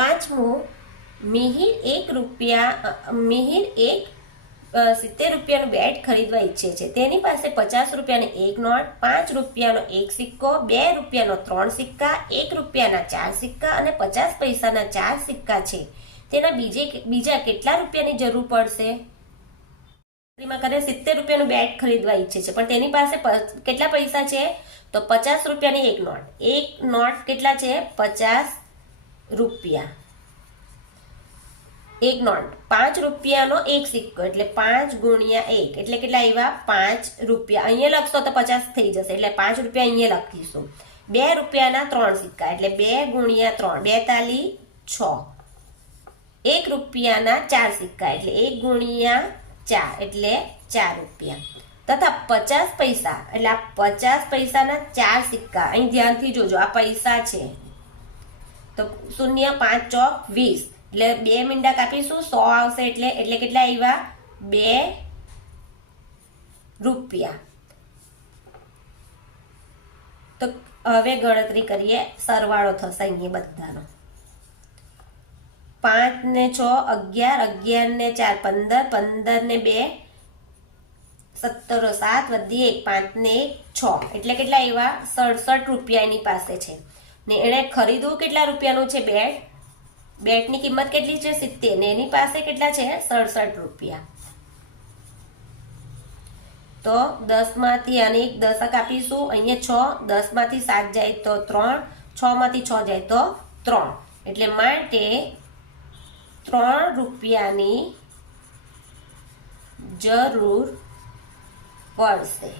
પાંચમું, મિહિર એક 70 રૂપિયાનું બેટ ખરીદવા ઈચ્છે છે. તેની પાસે 50 રૂપિયાની એક નોટ, 5 રૂપિયાનો એક સિક્કો, 2 રૂપિયાનો 3 સિક્કા, 1 રૂપિયાના 4 સિક્કા અને 50 પૈસાના 4 સિક્કા છે. તેના બીજા કેટલા રૂપિયાની જરૂર પડશે? 70 રૂપિયાનું બેટ ખરીદવા ઈચ્છે છે, પણ તેની પાસે કેટલા પૈસા છે? તો 50 રૂપિયાની એક નોટ. એક નોટ કેટલા છે? 50 રૂપિયા. એક નોટ. 5 રૂપિયાનો એક સિક્કો એટલે 5 ગુણ્યા 1 એટલે કેટલા આવ્યા? 5 રૂપિયા. અહીંયા લખશો તો 50 થઈ જશે એટલે 5 રૂપિયા અહીંયા લખીશું. 2 રૂપિયાના 3 સિક્કા એટલે 2 ગુણ્યા 3, 2 તાલી 6. 1 રૂપિયાના 4 સિક્કા એટલે 1 ગુણ્યા 4 એટલે 4 રૂપિયા. તથા 50 પૈસા એટલે આ 50 પૈસાના 4 સિક્કા. અહીં ધ્યાનથી જોજો, આ પૈસા છે તો 0 5 ચોક 20 એટલે 2 મીંડા કાપીશું 100 આવશે એટલે કેટલા આવ્યા? 2 રૂપિયા. તો હવે ગણતરી કરીએ, સરવાળો થશે અહીંયા બધાનો. 5 ને 6 11, 11 ને 4 15, 15 ને 2 17, 7 વધી 1, 5 ને 1 6 એટલે કેટલા આવ્યા? 67 રૂપિયા એની પાસે છે. ને એણે ખરીદવું કેટલા રૂપિયાનું છે બેટ? બેટની કિંમત કેટલી છે? 70 ને એની પાસે કેટલા છે? 67 રૂપિયા. તો 10 માંથી અને 1 દશક આપીશું. અહીંયા 6, 10 માંથી 7 જાય તો 3, 6 માંથી 6 જાય તો 3 એટલે માટે 3 રૂપિયાની જરૂર પડશે.